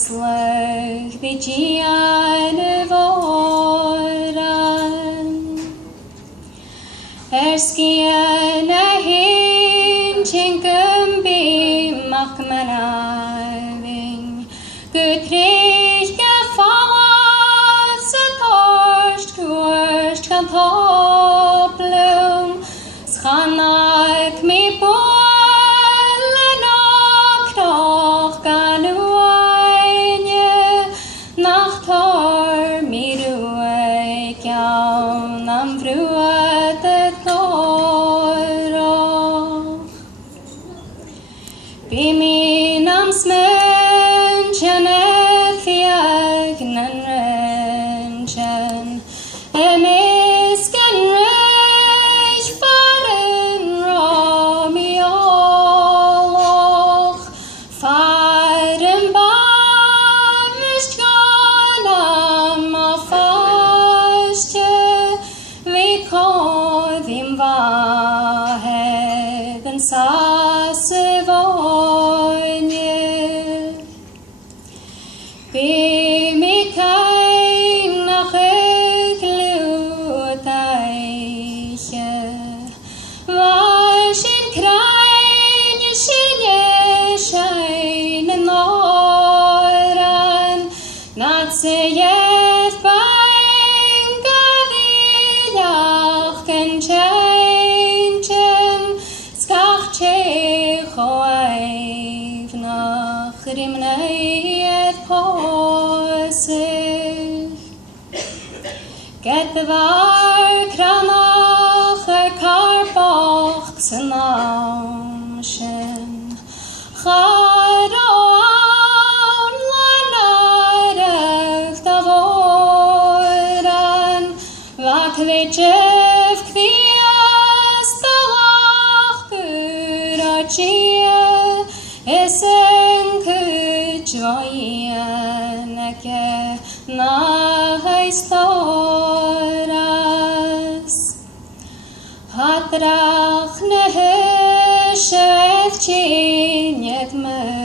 slug the gian voran Erskian a hin chinkum be makmanaving good krieg gefallen se torst kurst kan toplum schanak mi Get the var kranach karboch snamshen Charon lanarech tavoran Vakvechev kvias talach kurachia Esen kuchvayeneke nahistoras Hatrach neheshet chinyet me